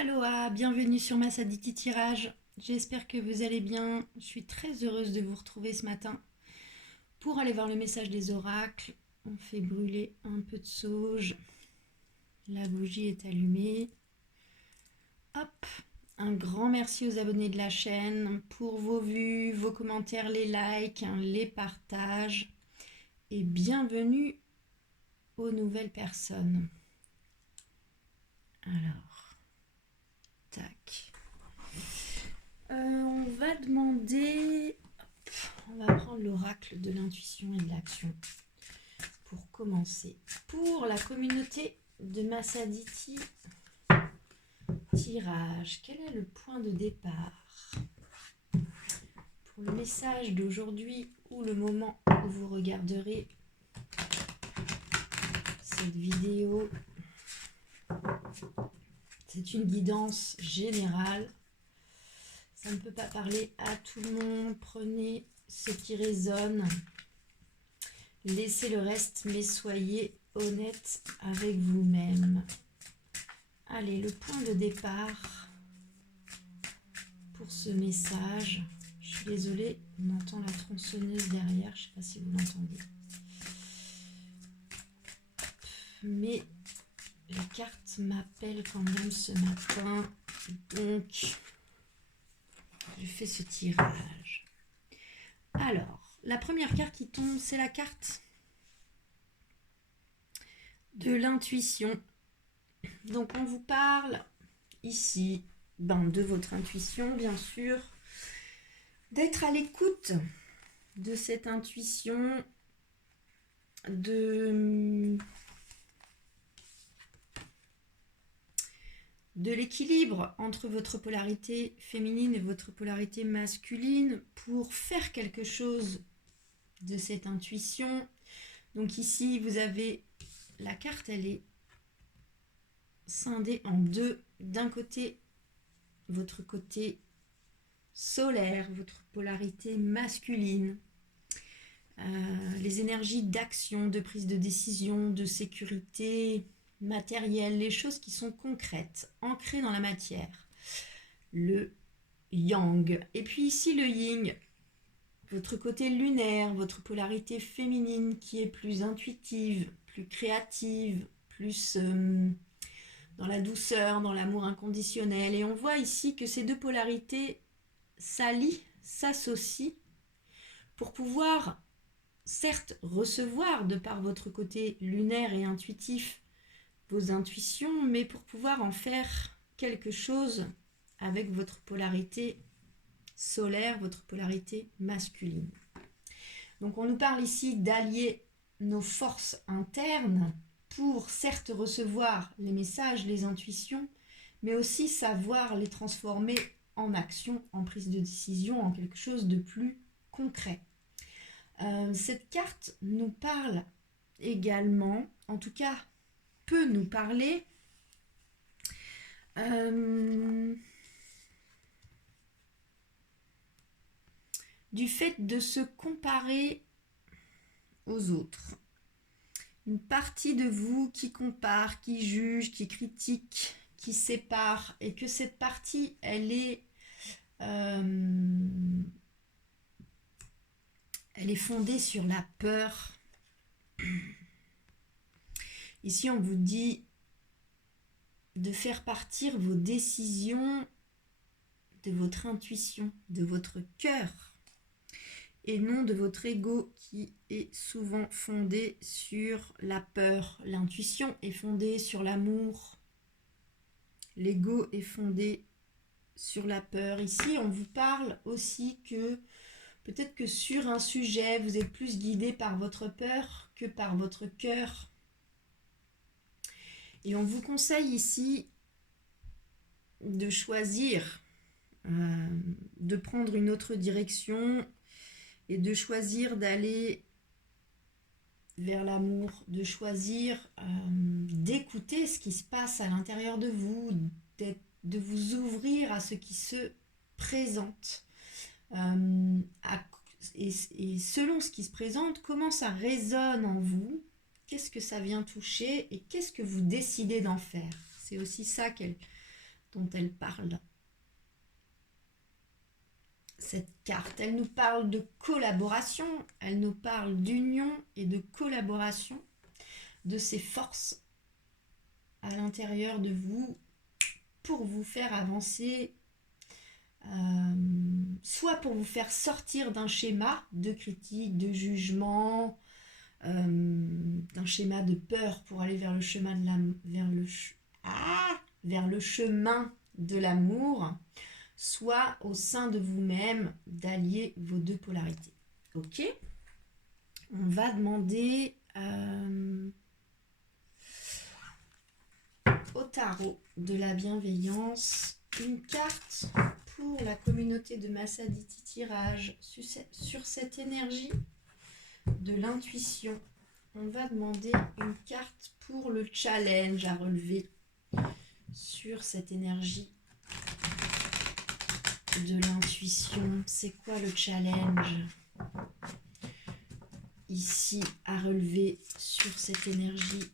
Aloha, bienvenue sur ma Saditi Tirage. J'espère que vous allez bien. Je suis très heureuse de vous retrouver ce matin pour aller voir le message des oracles. On fait brûler un peu de sauge. La bougie est allumée. Hop, un grand merci aux abonnés de la chaîne pour vos vues, vos commentaires, les likes, les partages. Et bienvenue aux nouvelles personnes. Alors, tac. On va demander, on va prendre l'oracle de l'intuition et de l'action pour commencer. Pour la communauté de Masaditi Tirage, quel est le point de départ pour le message d'aujourd'hui ou le moment où vous regarderez cette vidéo? C'est une guidance générale. Ça ne peut pas parler à tout le monde. Prenez ce qui résonne. Laissez le reste, mais soyez honnête avec vous-même. Allez, le point de départ pour ce message. Je suis désolée, on entend la tronçonneuse derrière. Je ne sais pas si vous l'entendez. Mais les cartes m'appellent quand même ce matin. Donc, je fais ce tirage. Alors, la première carte qui tombe, c'est la carte de l'intuition. Donc, on vous parle ici de votre intuition, bien sûr, d'être à l'écoute de cette intuition, de l'équilibre entre votre polarité féminine et votre polarité masculine pour faire quelque chose de cette intuition. Donc ici, vous avez la carte, elle est scindée en deux. D'un côté, votre côté solaire, votre polarité masculine, les énergies d'action, de prise de décision, de sécurité matérielle, les choses qui sont concrètes, ancrées dans la matière. Le yang. Et puis ici, le yin, votre côté lunaire, votre polarité féminine qui est plus intuitive, plus créative, plus dans la douceur, dans l'amour inconditionnel. Et on voit ici que ces deux polarités s'allient, s'associent pour pouvoir, certes, recevoir de par votre côté lunaire et intuitif vos intuitions, mais pour pouvoir en faire quelque chose avec votre polarité solaire, votre polarité masculine. Donc on nous parle ici d'allier nos forces internes pour certes recevoir les messages, les intuitions, mais aussi savoir les transformer en action, en prise de décision, en quelque chose de plus concret. Cette carte nous parle également, en tout cas peut nous parler du fait de se comparer aux autres. Une partie de vous qui compare, qui juge, qui critique, qui sépare, et que cette partie, elle est fondée sur la peur. Ici, on vous dit de faire partir vos décisions de votre intuition, de votre cœur, et non de votre ego qui est souvent fondé sur la peur. L'intuition est fondée sur l'amour. L'ego est fondé sur la peur. Ici, on vous parle aussi que peut-être que sur un sujet, vous êtes plus guidé par votre peur que par votre cœur. Et on vous conseille ici de choisir, de prendre une autre direction et de choisir d'aller vers l'amour, de choisir d'écouter ce qui se passe à l'intérieur de vous, de vous ouvrir à ce qui se présente. Et selon ce qui se présente, comment ça résonne en vous, qu'est-ce que ça vient toucher et qu'est-ce que vous décidez d'en faire. C'est aussi ça qu'elle dont elle parle. Cette carte, elle nous parle de collaboration, elle nous parle d'union et de collaboration, de ces forces à l'intérieur de vous pour vous faire avancer, soit pour vous faire sortir d'un schéma de critique, de jugement, d'un schéma de peur pour aller vers le chemin de vers le chemin de l'amour, soit au sein de vous-même d'allier vos deux polarités. Ok, on va demander au tarot de la bienveillance une carte pour la communauté de Massaditi Tirage sur cette énergie de l'intuition. On va demander une carte pour le challenge à relever sur cette énergie de l'intuition. C'est quoi le challenge ici à relever sur cette énergie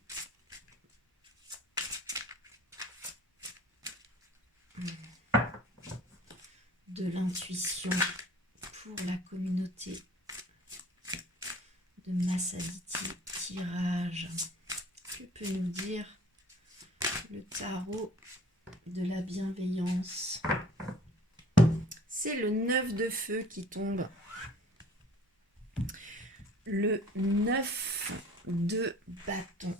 de l'intuition pour la communauté de Massaditi Tirage? Que peut nous dire le tarot de la bienveillance? C'est le 9 de feu qui tombe. Le 9 de bâton.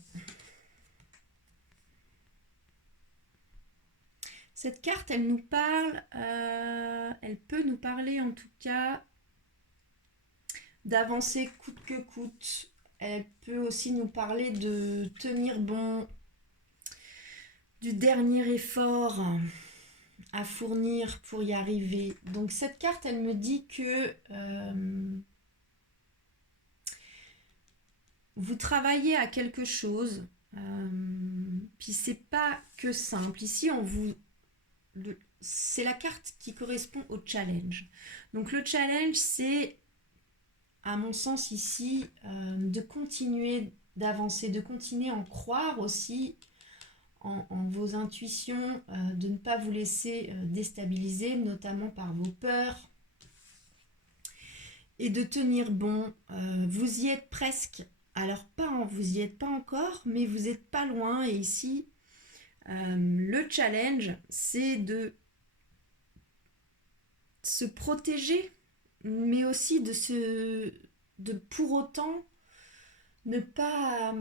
Cette carte, elle nous parle, elle peut nous parler en tout cas d'avancer coûte que coûte. Elle peut aussi nous parler de tenir bon, du dernier effort à fournir pour y arriver. Donc cette carte, elle me dit que vous travaillez à quelque chose, puis c'est pas que simple. Ici, c'est la carte qui correspond au challenge. Donc le challenge, c'est, à mon sens ici, de continuer d'avancer, de continuer à en croire aussi en vos intuitions, de ne pas vous laisser déstabiliser, notamment par vos peurs, et de tenir bon. Vous y êtes presque. Alors, vous y êtes pas encore, mais vous n'êtes pas loin. Et ici, le challenge, c'est de se protéger, mais aussi de pour autant ne pas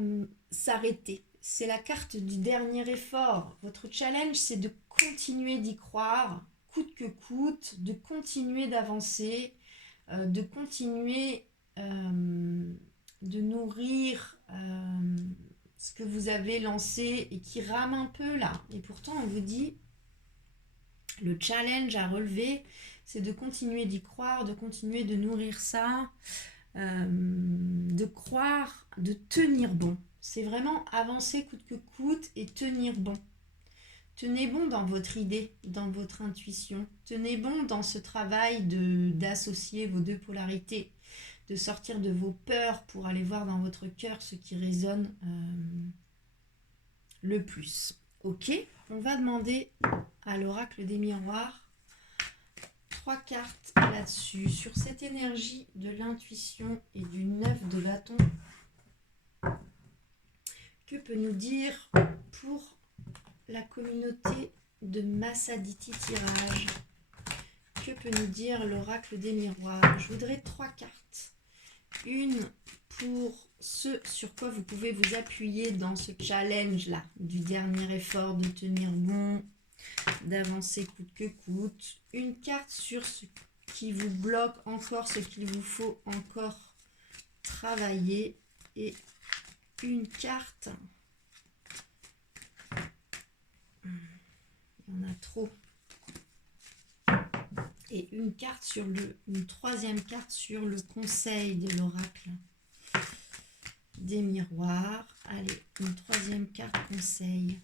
s'arrêter. C'est la carte du dernier effort. Votre challenge, c'est de continuer d'y croire, coûte que coûte, de continuer d'avancer, de continuer de nourrir ce que vous avez lancé et qui rame un peu là. Et pourtant, on vous dit, le challenge à relever, c'est de continuer d'y croire, de continuer de nourrir ça, de croire, de tenir bon. C'est vraiment avancer coûte que coûte et tenir bon. Tenez bon dans votre idée, dans votre intuition. Tenez bon dans ce travail d'associer vos deux polarités, de sortir de vos peurs pour aller voir dans votre cœur ce qui résonne le plus. Ok, on va demander à l'oracle des miroirs 3 cartes là-dessus, sur cette énergie de l'intuition et du 9 de bâton. Que peut nous dire pour la communauté de Massaditi Tirage? Que peut nous dire l'oracle des miroirs? Je voudrais 3 cartes. Une pour ce sur quoi vous pouvez vous appuyer dans ce challenge-là, du dernier effort, de tenir bon, d'avancer coûte que coûte. Une carte sur ce qui vous bloque encore, ce qu'il vous faut encore travailler. Et une carte, il y en a trop, et une carte une troisième carte sur le conseil de l'oracle des miroirs. Allez, une troisième carte conseil.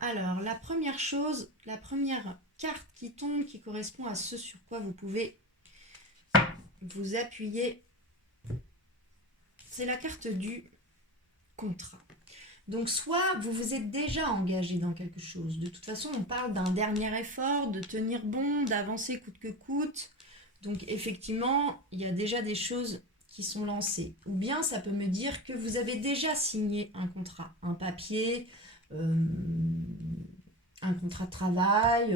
Alors, la première carte qui tombe, qui correspond à ce sur quoi vous pouvez vous appuyer, c'est la carte du contrat. Donc, soit vous vous êtes déjà engagé dans quelque chose. De toute façon, on parle d'un dernier effort, de tenir bon, d'avancer coûte que coûte. Donc, effectivement, il y a déjà des choses qui sont lancées. Ou bien, ça peut me dire que vous avez déjà signé un contrat, un papier, un contrat de travail,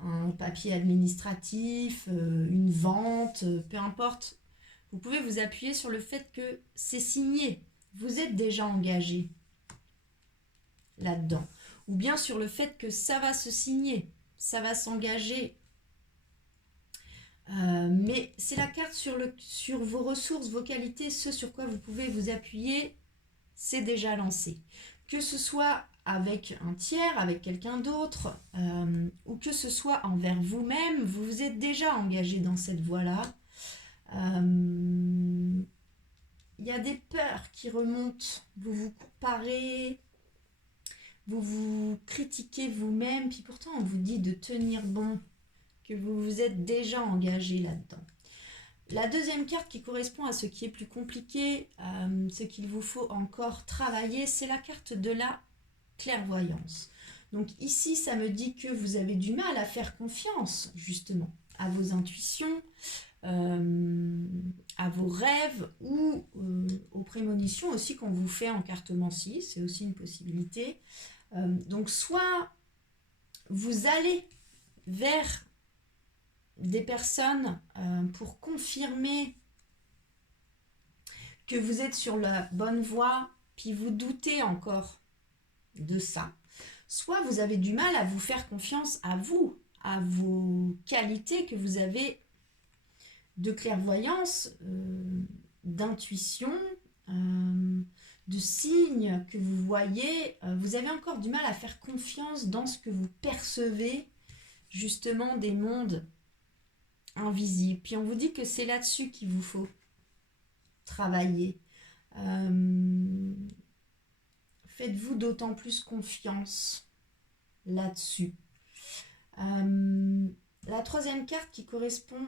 un papier administratif, une vente, peu importe. Vous pouvez vous appuyer sur le fait que c'est signé. Vous êtes déjà engagé là-dedans. Ou bien sur le fait que ça va se signer, ça va s'engager. Mais c'est la carte sur vos ressources, vos qualités, ce sur quoi vous pouvez vous appuyer, c'est déjà lancé. Que ce soit avec un tiers, avec quelqu'un d'autre, ou que ce soit envers vous-même, vous vous êtes déjà engagé dans cette voie-là. Il y a des peurs qui remontent, vous vous comparez, vous vous critiquez vous-même, puis pourtant on vous dit de tenir bon, que vous vous êtes déjà engagé là-dedans. La deuxième carte qui correspond à ce qui est plus compliqué, ce qu'il vous faut encore travailler, c'est la carte de la clairvoyance. Donc ici, ça me dit que vous avez du mal à faire confiance, justement, à vos intuitions, à vos rêves ou aux prémonitions aussi qu'on vous fait en cartomancie, c'est aussi une possibilité. Donc soit vous allez vers des personnes pour confirmer que vous êtes sur la bonne voie, puis vous doutez encore de ça. Soit vous avez du mal à vous faire confiance à vous, à vos qualités que vous avez de clairvoyance, d'intuition, de signes que vous voyez. Vous avez encore du mal à faire confiance dans ce que vous percevez, justement des mondes invisibles. Puis on vous dit que c'est là-dessus qu'il vous faut travailler. Faites-vous d'autant plus confiance là-dessus. La troisième carte qui correspond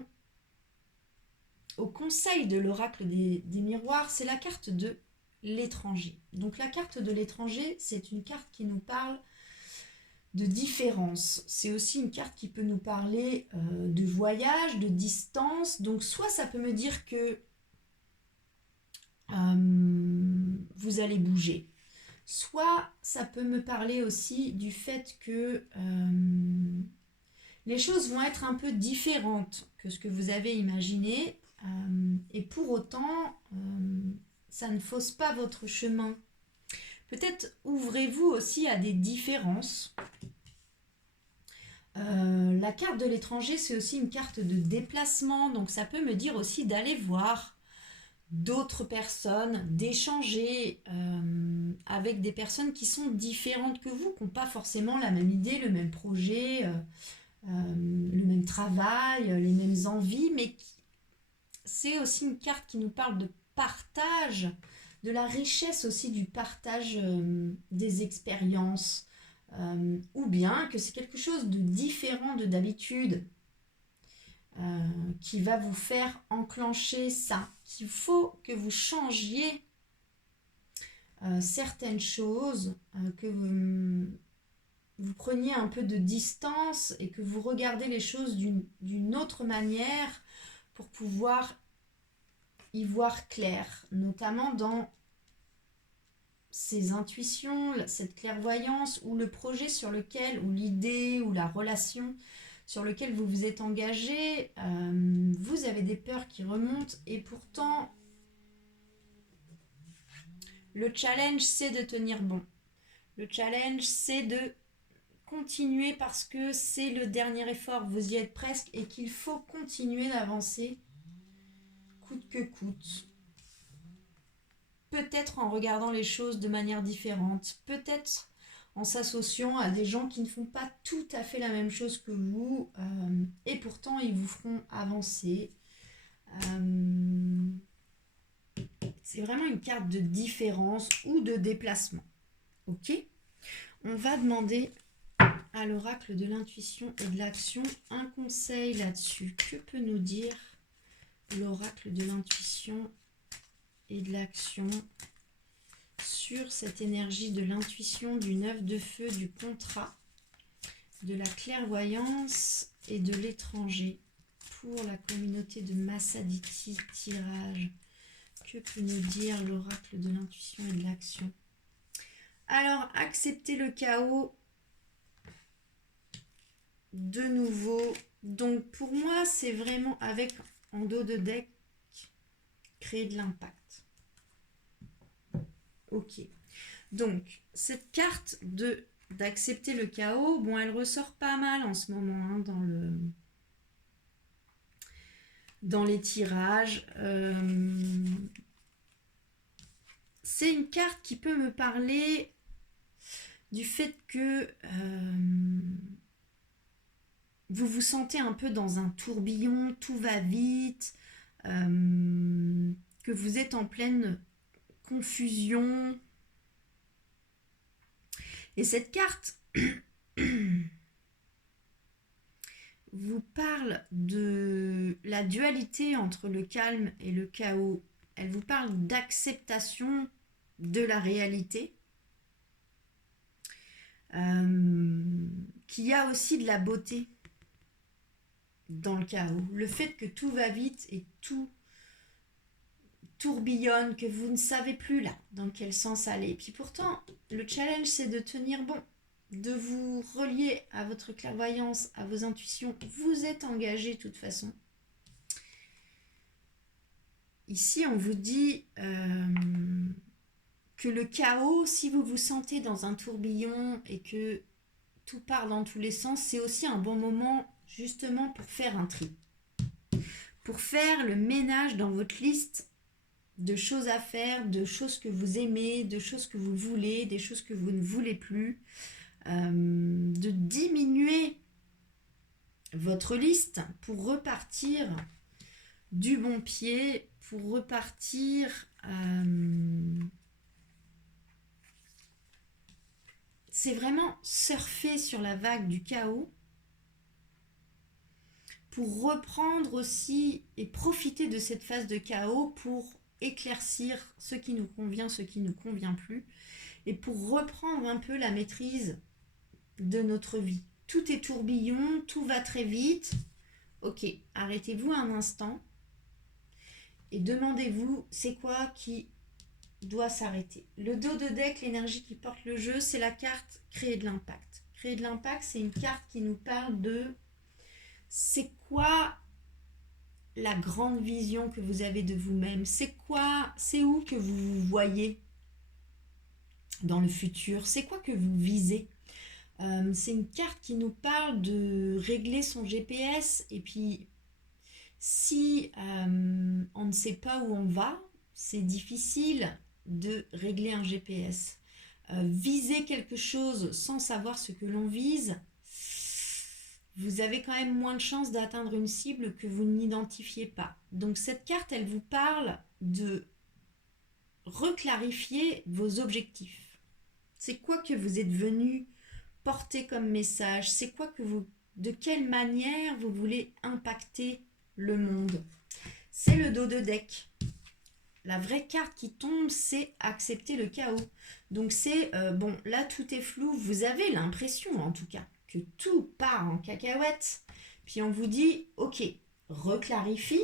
au conseil de l'oracle des miroirs, c'est la carte de l'étranger. Donc la carte de l'étranger, c'est une carte qui nous parle de différence. C'est aussi une carte qui peut nous parler de voyage, de distance. Donc soit ça peut me dire que vous allez bouger. Soit ça peut me parler aussi du fait que les choses vont être un peu différentes que ce que vous avez imaginé. Et pour autant, ça ne fausse pas votre chemin. Peut-être ouvrez-vous aussi à des différences. La carte de l'étranger, c'est aussi une carte de déplacement. Donc ça peut me dire aussi d'aller voir d'autres personnes, d'échanger avec des personnes qui sont différentes que vous, qui n'ont pas forcément la même idée, le même projet, le même travail, les mêmes envies, mais c'est aussi une carte qui nous parle de partage, de la richesse aussi du partage des expériences, ou bien que c'est quelque chose de différent de d'habitude, qui va vous faire enclencher ça, qu'il faut que vous changiez certaines choses, que vous preniez un peu de distance et que vous regardez les choses d'une autre manière pour pouvoir y voir clair, notamment dans ces intuitions, cette clairvoyance ou le projet sur lequel, ou l'idée ou la relation sur lequel vous vous êtes engagé. Vous avez des peurs qui remontent et pourtant le challenge c'est de tenir bon. Le challenge c'est de continuer parce que c'est le dernier effort, vous y êtes presque et qu'il faut continuer d'avancer coûte que coûte. Peut-être en regardant les choses de manière différente, peut-être en s'associant à des gens qui ne font pas tout à fait la même chose que vous, et pourtant ils vous feront avancer. C'est vraiment une carte de différence ou de déplacement. Ok ? On va demander à l'oracle de l'intuition et de l'action un conseil là-dessus. Que peut nous dire l'oracle de l'intuition et de l'action sur cette énergie de l'intuition, du 9 de feu, du contrat, de la clairvoyance et de l'étranger pour la communauté de Massaditi tirage. Que peut nous dire l'oracle de l'intuition et de l'action? Alors, accepter le chaos de nouveau. Donc, pour moi, c'est vraiment avec en dos de deck, créer de l'impact. Ok. Donc, cette carte d'accepter le chaos, bon, elle ressort pas mal en ce moment hein, dans les tirages. C'est une carte qui peut me parler du fait que vous vous sentez un peu dans un tourbillon, tout va vite, que vous êtes en pleine confusion. Et cette carte vous parle de la dualité entre le calme et le chaos. Elle vous parle d'acceptation de la réalité, qu'il y a aussi de la beauté dans le chaos. Le fait que tout va vite et tout tourbillonne, que vous ne savez plus là dans quel sens aller. Et puis pourtant, le challenge, c'est de tenir bon, de vous relier à votre clairvoyance, à vos intuitions. Vous êtes engagé de toute façon. Ici, on vous dit que le chaos, si vous vous sentez dans un tourbillon et que tout part dans tous les sens, c'est aussi un bon moment justement pour faire un tri. Pour faire le ménage dans votre liste de choses à faire, de choses que vous aimez, de choses que vous voulez, des choses que vous ne voulez plus, de diminuer votre liste pour repartir du bon pied, pour repartir c'est vraiment surfer sur la vague du chaos pour reprendre aussi et profiter de cette phase de chaos pour éclaircir ce qui nous convient, ce qui ne nous convient plus, et pour reprendre un peu la maîtrise de notre vie. Tout est tourbillon, tout va très vite. Ok, arrêtez-vous un instant et demandez-vous c'est quoi qui doit s'arrêter. Le dos de deck, l'énergie qui porte le jeu, c'est la carte créer de l'impact. Créer de l'impact, c'est une carte qui nous parle de c'est quoi la grande vision que vous avez de vous-même, c'est où que vous vous voyez dans le futur, c'est quoi que vous visez. C'est une carte qui nous parle de régler son GPS et puis si on ne sait pas où on va, c'est difficile de régler un GPS. Viser quelque chose sans savoir ce que l'on vise, vous avez quand même moins de chances d'atteindre une cible que vous n'identifiez pas. Donc cette carte, elle vous parle de reclarifier vos objectifs. C'est quoi que vous êtes venu porter comme message? C'est quoi que de quelle manière vous voulez impacter le monde? C'est le dos de deck. La vraie carte qui tombe, c'est accepter le chaos. Donc c'est, bon, là tout est flou, vous avez l'impression en tout cas que tout part en cacahuète. Puis on vous dit, ok, reclarifie,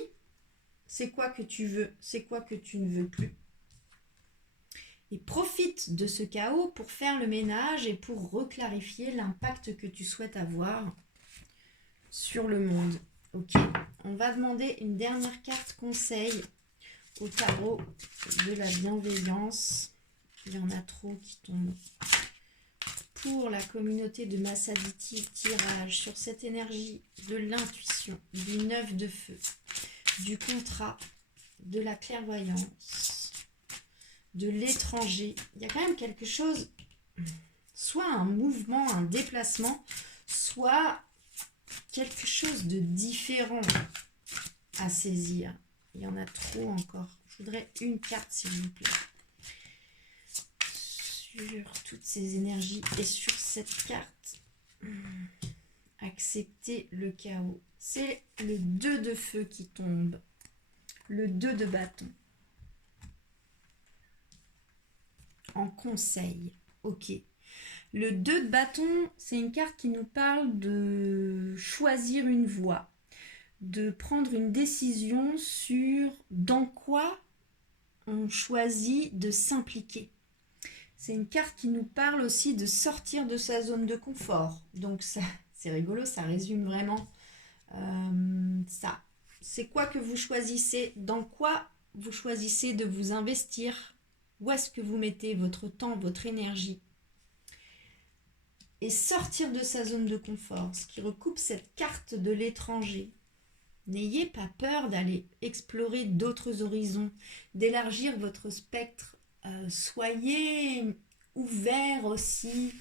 c'est quoi que tu veux, c'est quoi que tu ne veux plus. Et profite de ce chaos pour faire le ménage et pour reclarifier l'impact que tu souhaites avoir sur le monde. Ok, on va demander une dernière carte conseil au tarot de la bienveillance. Il y en a trop qui tombent. Pour la communauté de Massaditi, tirage sur cette énergie de l'intuition, du 9 de feu, du contrat, de la clairvoyance, de l'étranger. Il y a quand même quelque chose, soit un mouvement, un déplacement, soit quelque chose de différent à saisir. Il y en a trop encore. Je voudrais une carte, s'il vous plaît. Sur toutes ces énergies et sur cette carte. Accepter le chaos. C'est le 2 de feu qui tombe. Le 2 de bâton. en conseil. Ok. Le 2 de bâton, c'est une carte qui nous parle de choisir une voie, de prendre une décision sur dans quoi on choisit de s'impliquer. C'est une carte qui nous parle aussi de sortir de sa zone de confort. Donc ça, c'est rigolo, ça résume vraiment ça. C'est quoi que vous choisissez? Dans quoi vous choisissez de vous investir? Où est-ce que vous mettez votre temps, votre énergie? Et sortir de sa zone de confort, ce qui recoupe cette carte de l'étranger. N'ayez pas peur d'aller explorer d'autres horizons, d'élargir votre spectre. Soyez ouvert aussi,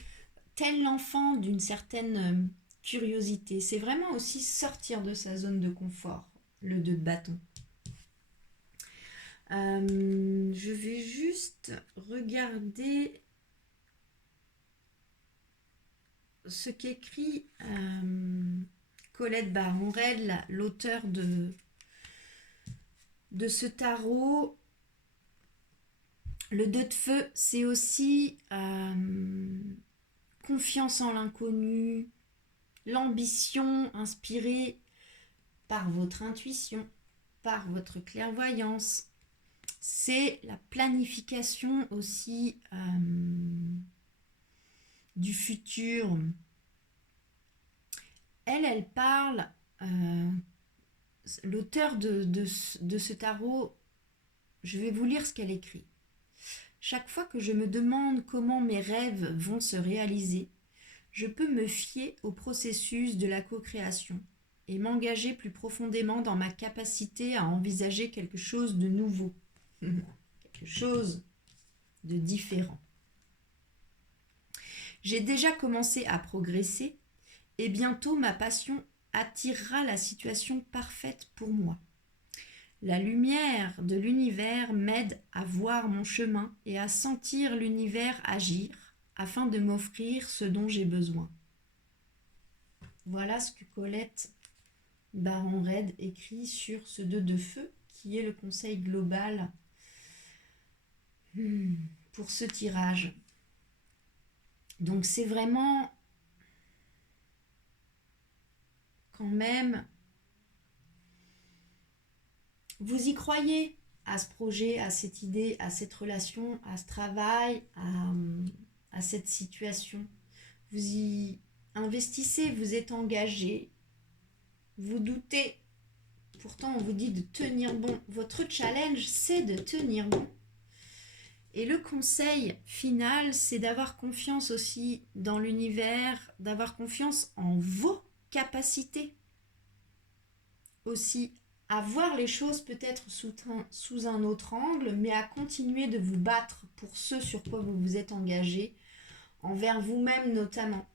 tel l'enfant d'une certaine curiosité. C'est vraiment aussi sortir de sa zone de confort, le 2 de bâton. Je vais juste regarder ce qu'écrit Colette Baron-Reid, l'auteur de ce tarot. Le 2 de feu, c'est aussi confiance en l'inconnu, l'ambition inspirée par votre intuition, par votre clairvoyance. C'est la planification aussi du futur. Elle parle, l'auteur de ce tarot, je vais vous lire ce qu'elle écrit. Chaque fois que je me demande comment mes rêves vont se réaliser, je peux me fier au processus de la co-création et m'engager plus profondément dans ma capacité à envisager quelque chose de nouveau, quelque chose de différent. J'ai déjà commencé à progresser et bientôt ma passion attirera la situation parfaite pour moi. La lumière de l'univers m'aide à voir mon chemin et à sentir l'univers agir afin de m'offrir ce dont j'ai besoin. Voilà ce que Colette Baron-Reid écrit sur ce 2 de feu, qui est le conseil global pour ce tirage. Donc c'est vraiment quand même, vous y croyez à ce projet, à cette idée, à cette relation, à ce travail, à cette situation. Vous y investissez, vous êtes engagé, vous doutez. Pourtant, on vous dit de tenir bon. Votre challenge, c'est de tenir bon. Et le conseil final, c'est d'avoir confiance aussi dans l'univers, d'avoir confiance en vos capacités. Aussi, à voir les choses peut-être sous un autre angle, mais à continuer de vous battre pour ce sur quoi vous vous êtes engagé, envers vous-même notamment.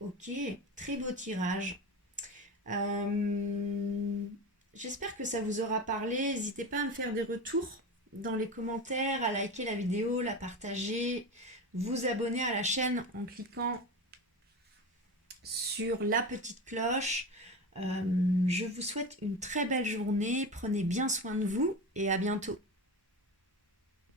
Ok, très beau tirage. J'espère que ça vous aura parlé. N'hésitez pas à me faire des retours dans les commentaires, à liker la vidéo, la partager, vous abonner à la chaîne en cliquant sur la petite cloche. Je vous souhaite une très belle journée, prenez bien soin de vous et à bientôt.